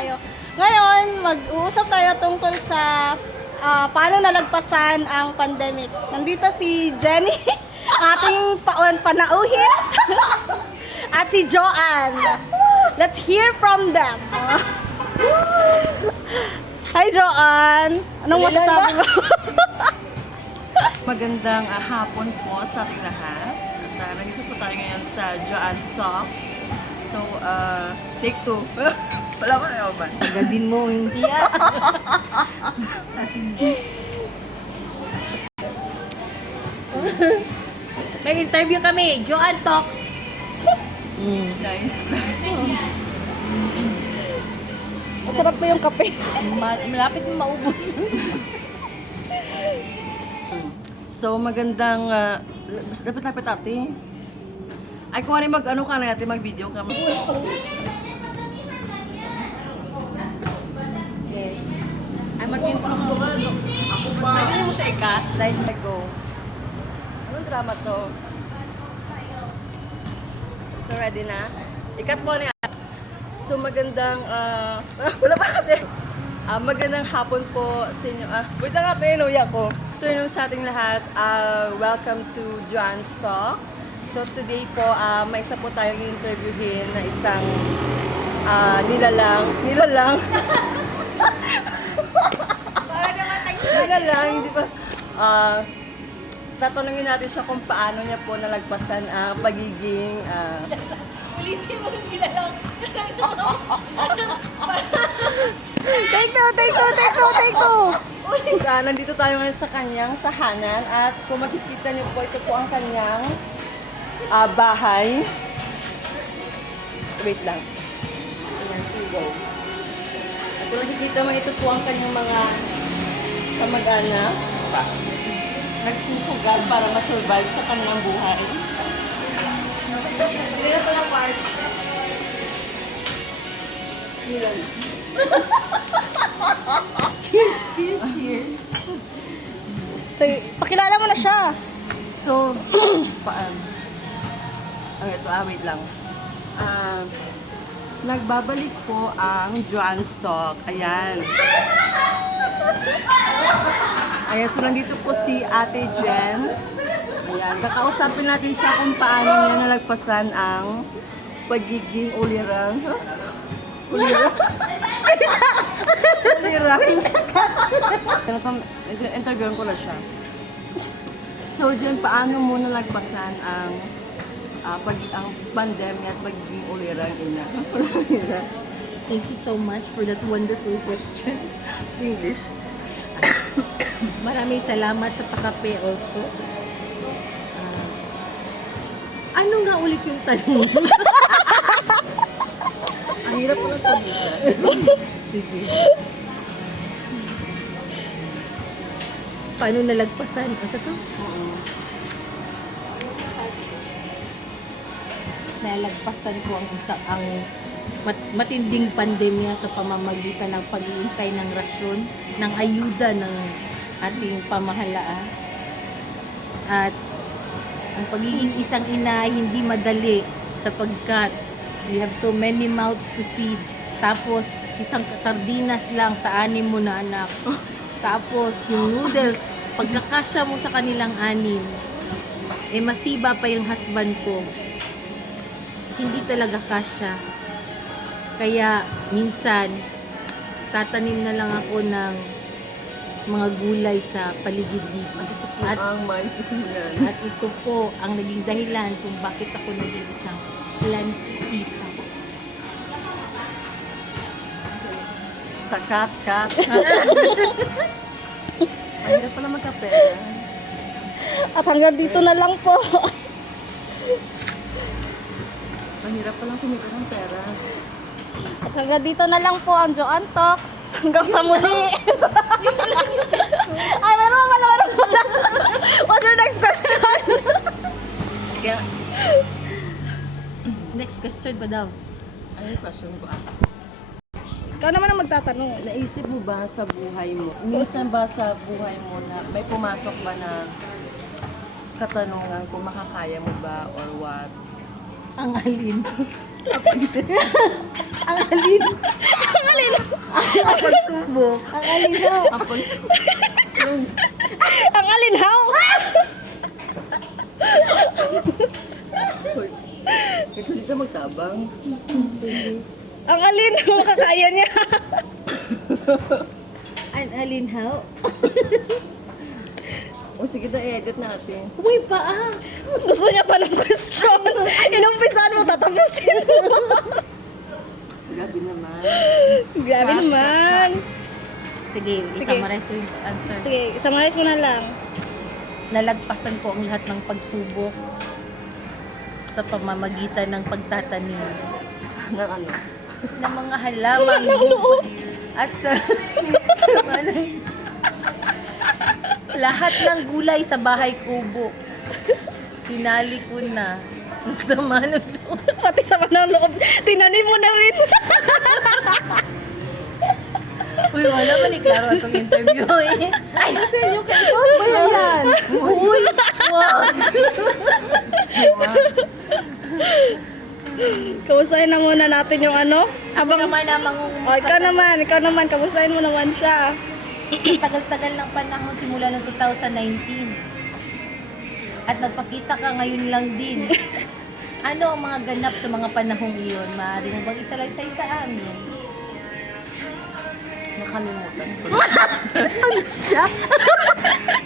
tayo. Ngayon, mag-uusap tayo tungkol sa paano nalagpasan ang pandemic. Nandito si Jenny, ating panauhin, at si Joanne. Let's hear from them. Hi, Joanne. Anong masasabi mo? Magandang hapon po sa ating lahat. At nandito po tayo ngayon sa Joanne's Talk. So, take two. Wala ko na ba? Agadin mo hindi May interview kami, Joanne Talks. Nice. Masarap ba yung kape? Malapit mo maubos. So, magandang... Dapat ate. Ay, kung ano mag-ano ka na natin, mag-video ka. Ay, mag-intro ka. Ako pa. Pwede mo siya ikat. Like, go. Anong drama to? So, ready na? Ikat mo niya. So, magandang... wala pa ate. Magandang hapon po sa inyo. Wait lang ate, inuya ko. Afternoon sa ating lahat. Welcome to Joanne's Talk. So today po, may isa po tayong interviewin na isang nilalang, hindi pa, tatanungin natin siya kung paano niya po nalagpasan ang pagiging, Ulitin mo yung nilalang. Take two. Nandito tayo ngayon sa kanyang tahanan at kung makikita niyo po, ito po ang kanyang bahay. Wait lang. Ayan, sigaw. At kung nakikita mo, ito po ang kanyang mga kamag-anak. Nagsusugal para masurvive sa kanilang buhay. Hindi na ito na part. Nilan. Cheers. Pakilala mo na siya. So, wait lang. Nagbabalik po ang Joanne's Talk. Ayan. Ayan, so nandito po si Ate Jen. Ayan, kakausapin natin siya kung paano niya nalagpasan ang pagiging ulirang. Ulirang? Ulirang? Interviewin ko na siya. So, Jen, paano mo nalagpasan ang ang pandemya at pagiging ulirang ina? Thank you so much for that wonderful question. English. Maraming salamat sa pakape also. Ano nga ulit yung tanong? Ang hirap ko ng pagkita. Sige. Paano nalagpasan? Asa to? Nalagpasan ko ang matinding pandemya sa pamamagitan ng pag-iintay ng rasyon, ng ayuda ng ating pamahalaan. At ang pagiging isang ina ay hindi madali sapagkat we have so many mouths to feed. Tapos isang sardinas lang sa 6 mo na anak. Tapos yung noodles, pagkakasya mo sa kanilang 6, masiba pa yung husband ko. Hindi talaga kasya. Kaya minsan, tatanim na lang ako ng mga gulay sa paligid dito. At ito po ang naging dahilan kung bakit ako naging isang plantita. Kat. Mahirap pala magkapera. At hanggang dito na lang po. Mahirap palang kumita ng pera. At hanggang dito na lang po ang Joanne Talks. Hanggang sa muli. Ay, meron pala. What's your next question? Kaya, Next question pa daw. ano yung question ko? Ikaw naman ang magtatanong. Naisip mo ba sa buhay mo, minsan ba sa buhay mo na may pumasok ba na katanungan kung makakaya mo ba or what? Ang alin? Ang alin? Ang alin? pagsubok. Ang alinhaw. Ang pagsubok. Ang alinhaw. Ito dito magtabang. Ang alinhaw, makakaya niya. Ang alinhaw. O sige na, i-edit natin. Uy, paa. Gusto niya pa ng question. Inumpisan mo, tatapusin mo. Grabe naman. Grabe naman. Sige, i-summarize ko yung answer. Sige, summarize mo na lang. Nalagpasan ko ang lahat ng pagsubok sa pamamagitan ng pagtatanim Ng ano? ng mga halaman at sa sama ng lahat ng gulay sa bahay kubo. Sinali ko na ang sama ng loob. Pati sa manang loob, tinanim mo na rin. Uy, wala man iklaro itong interview eh. Ay, Kasi yung kay-post ba yan? uy, wag. Kamustahin na muna natin yung ano. Ako naman na Oh, ikaw naman, kamustahin mo naman siya. Sa tagal-tagal ng panahon simula ng 2019. At nagpakita ka ngayon lang din. Ano ang mga ganap sa mga panahong iyon? Maaari mo bang isalaysay sa amin? Nakalimutan ko. Ano siya?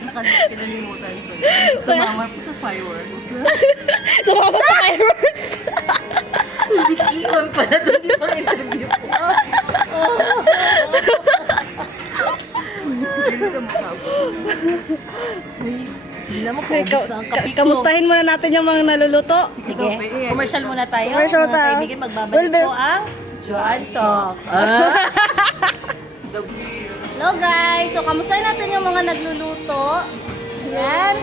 Nakalimutan ko. Sumama ko sa fireworks. Sumama sa fireworks. Iwan pala doon yung interview ko. Sige na magtabang. Sige naman, paubos na ang kape ko. Kamustahin muna natin yung mga naluluto. Sige, commercial muna tayo. Commercial Mga tayo. kaibigan, magbabalik Well, po ang Joanne Talk. Hello guys! So, kamustahin natin yung mga nagluluto. Yan.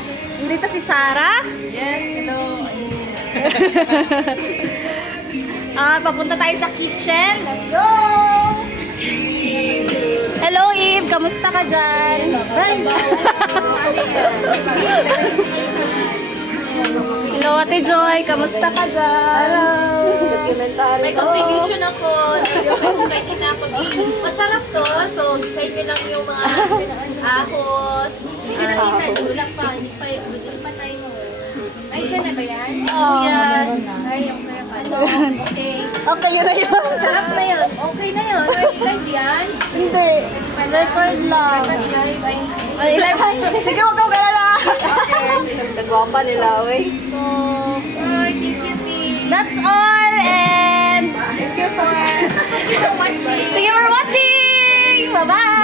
Dito si Sarah. Yes, hello. Papunta tayo sa kitchen. Let's go! Hello Eve, kamusta ka dyan? Hello Ate Joy, kamusta ka dyan? May contribution ako. May kinapag-iin. Masarap to. So, decide mo lang yung mga ahos. Hindi ka nakita. Wala pa. Hindi pa tayo. Ay, siya na ba yan? Yes. Ay, okay. Ano? Okay. Okay, yun na yun. Sarap na yun. Okay na yun. Live yan. Hindi. Record lang. Ay, sige, huwag kang galala. Nagwapa nila, wey. So, Ay, thank you, T. that's all and Thank you for watching. thank you for watching. Bye-bye.